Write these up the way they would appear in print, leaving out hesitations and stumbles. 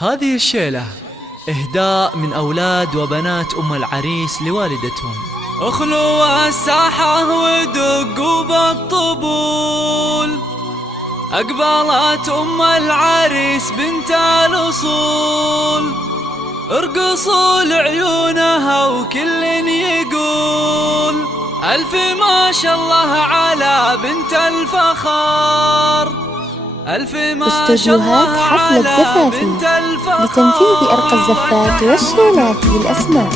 هذه الشيلة إهداء من أولاد وبنات أم العريس لوالدتهم. اخلوا الساحة ودقوا بالطبول، أقبلت أم العريس بنت الأصول، ارقصوا لعيونها وكل يقول ألف ما شاء الله على بنت الفخار، ألف ما شاء الله على بنت الفخار. لتنفيذ أرقى الزفات والشيلات بالأسماء.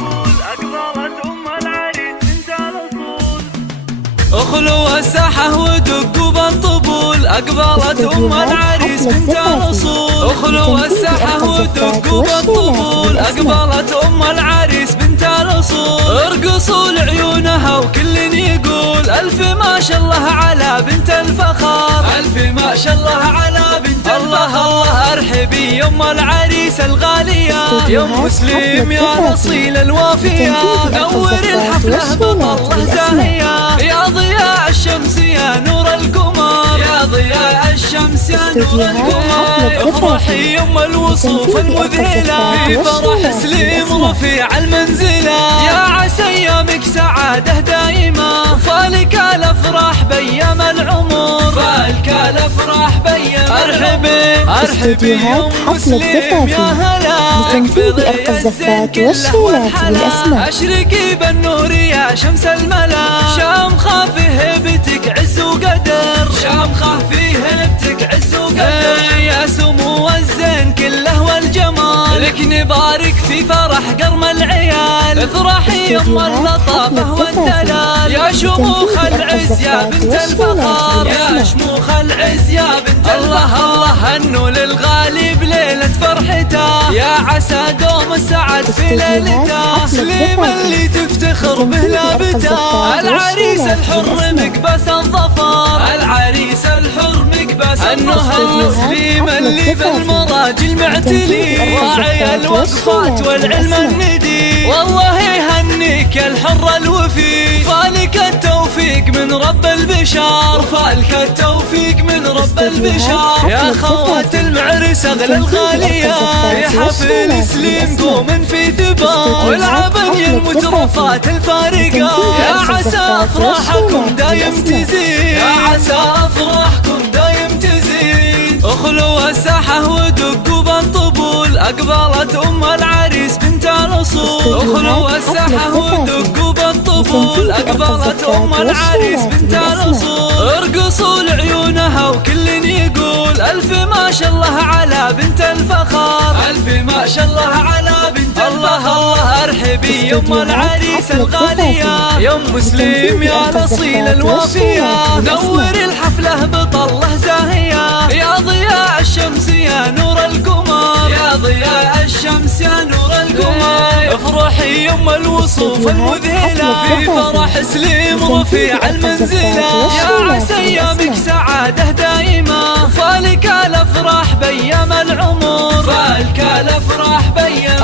اخلوا الساحة ودقوا بالطبول، أقبلت أم العريس بنت الأصول. اخلوا الساحة ودقوا بالطبول، أقبلت أم العريس بنت الأصول، ارقصوا لعيونها وكل يقول ألف ما شاء الله على بنت الفخار، ألف ما شاء الله على بنت الفخار. الله ارحبي يا أم العريس الغالية، يا أم مسلم يا أصيل الوافية، نور الحفلة بطلة زاهية، يا ضياء الشمس يا نور القمر، يا ضياء الشمس يا نور القمر. افرحي يم الوصوف المذهلة، في فرح سليم رفيع المنزلة، يا عسى ايامك سعادة دائمة، فالك الافراح بيام العمر، فالك الافراح بيام. ارحبي يم مسلم يا هلا، لتنفيذ أرقى الزفات والشيلات بالأسماء. اشرقي بالنور يا شمس الملا، شامخة في هيبتك عز وقدر، شامخة في هيبتك عز وقدر، يا سمو الزين كله والجمال، لك نبارك في فرح قرم العيال، افرحي يم اللطافة والدلال، يا شموخ العز يا بنت الفخار، يا شموخ العز يا بنت الفخار. الله هنوا للغالي بليلة فرحته، يا عسى دوم السعد في ليلته، سليم اللي تفتخر به لابته، العريس الحر مقبس الظفر، العريس الحر مقبس النهر، سليم اللي بالمراجل معتلي، راعي الوقفات والعلم الندي، والله يهنيك يا الحر الوفي، فالك التوفيق من رب البشار، فالك التوفيق من رب البشار. يا خوات المعرس اغلى الغالية، في حفل سليم قوم في دبار، والعبن المترفات الفارقة، يا عسى افراحكم دايم تزيد، يا عسى افراحكم دايم تزيد. اخلوا الساحة ودقوا بالطبول، أقبلت أم العريس بنت الأصول، اخلوا الساحة ودقوا بالطبول، أقبلت أم العريس بنت الأصول، ارقصوا لعيونها وكل يقول ألف ما شاء الله على بنت الفخار، ألف ما شاء الله على بنت الفخار. الله ارحبي يا أم العريس الغالية، يا أم مسلم يا الأصيل الوافية، نور الحفلة بطلة زاهية، يا ضياء الشمس يا نور القمر، يا ضياء الشمس يا نور القمر. افرحي يم الوصوف المذهلة، في فرح سليم رفيع المنزلة، يا عسى ايامك سعادة دائمة، فالك الافراح بيام العمر، فالك الافراح بيام.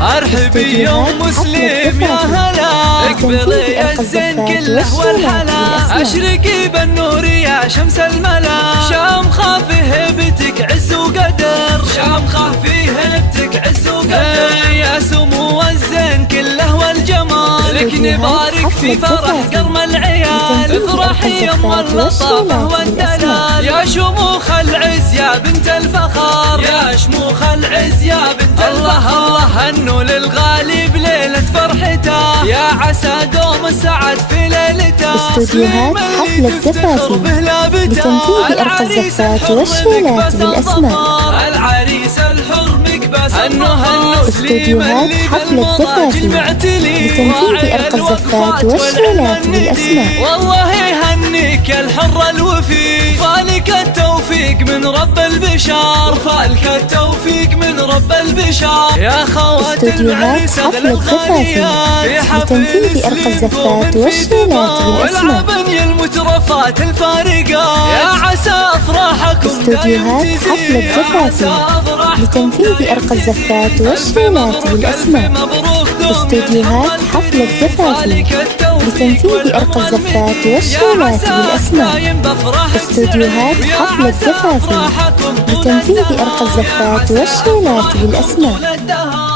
ارحبي يا مسلم يا هلا، اقبلي الزين كله والحلا، اشرقي بالنور يا شمس الملا، شامخة في هيبتك عز وقدر، شامخة في هيبتك عز وقدر، يا سمو الزين كله والجمال، لك نبارك في فرح قرم العيال، افرحي يم اللطافة والدلال، يا شموخ العز يا بنت الفخار، يا شموخ العز يا بنت الفخار. الله هنوا للغالي بليلة فرحته، يا عسى دوم السعد في ليلته، استوديوهات حفلة زفافي لتنفيذ أرقى الزفات والشيلات بالأسماء. العريس الحر مقبس النهر، استوديوهات حفلة زفافي لتنفيذ أرقى الزفات والشيلات بالأسماء. والله يهنيك يا الحر الوفي، فالك التوفيق من رب البشار، فالك التوفيق من رب البشار. يا خوات المعرس اغلى الغالية، في حفل سليم قوم في دمار، والعبن المترفات الفارقة، يا عسى افراحكم دايم تزيد، لتنفيذ أرقى الزفات والشيلات بالأسماء. مبروك استوديوهات حفلة زفافي لتنفيذ أرق الزفات والشيلات بالأسماء. استوديوهات حفلة زفافي لتنفيذ أرق الزفات والشيلات بالأسماء.